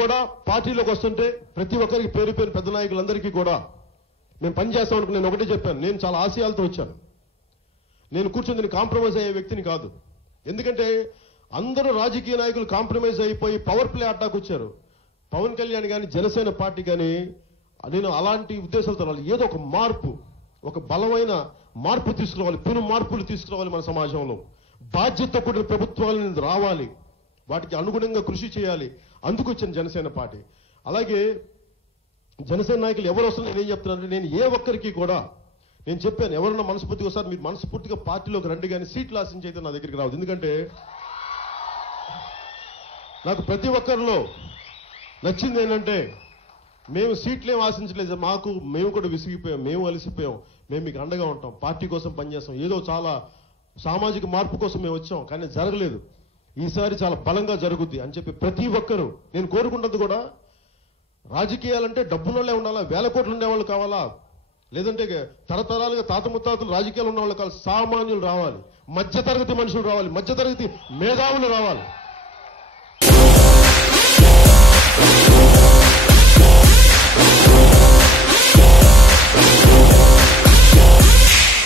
కూడా పార్టీలోకి వస్తుంటే ప్రతి ఒక్కరికి పేరు పేరు పెద్ద నాయకులందరికీ కూడా మేము పనిచేస్తాం అనుకుని నేను ఒకటే చెప్పాను. నేను చాలా ఆశయాలతో వచ్చాను. నేను కూర్చొని నేను కాంప్రమైజ్ అయ్యే వ్యక్తిని కాదు. ఎందుకంటే అందరూ రాజకీయ నాయకులు కాంప్రమైజ్ అయిపోయి పవర్ ప్లే అడ్డాకు వచ్చారు. పవన్ కళ్యాణ్ కానీ జనసేన పార్టీ కానీ నేను అలాంటి ఉద్దేశాలతో రాలి. ఏదో ఒక మార్పు, ఒక బలమైన మార్పు తీసుకురావాలి, పెను మార్పులు తీసుకురావాలి మన సమాజంలో. బాధ్యత కూడిన ప్రభుత్వాలను రావాలి, వాటికి అనుగుణంగా కృషి చేయాలి. అందుకు వచ్చిన జనసేన పార్టీ. అలాగే జనసేన నాయకులు ఎవరు వస్తున్నారు నేనేం చెప్తున్నానంటే, నేను ఏ ఒక్కరికి కూడా నేను చెప్పాను, ఎవరన్నా మనస్ఫూర్తిగా వస్తారు మీరు మనస్ఫూర్తిగా పార్టీలోకి రండి, కానీ సీట్లు ఆశించి అయితే నా దగ్గరికి రావద్దు. ఎందుకంటే నాకు ప్రతి ఒక్కరిలో నచ్చింది ఏంటంటే, మేము సీట్లేం ఆశించలేదు, మేము కూడా విసిగిపోయాం, మేము అలసిపోయాం, మేము మీకు అండగా ఉంటాం, పార్టీ కోసం పనిచేస్తాం, ఏదో చాలా సామాజిక మార్పు కోసం మేము వచ్చాం, కానీ జరగలేదు. ఈసారి చాలా బలంగా జరుగుద్ది అని చెప్పి ప్రతి ఒక్కరూ నేను కోరుకుంటుంది కూడా, రాజకీయాలంటే డబ్బున్నోళ్ళే ఉండాలా, వేల కోట్లు ఉండేవాళ్ళు కావాలా, లేదంటే తరతరాలుగా తాత ముత్తాతలు రాజకీయాలు ఉన్న వాళ్ళు కావాలి. సామాన్యులు రావాలి, మధ్యతరగతి మనుషులు రావాలి, మధ్యతరగతి మేధావులు రావాలి.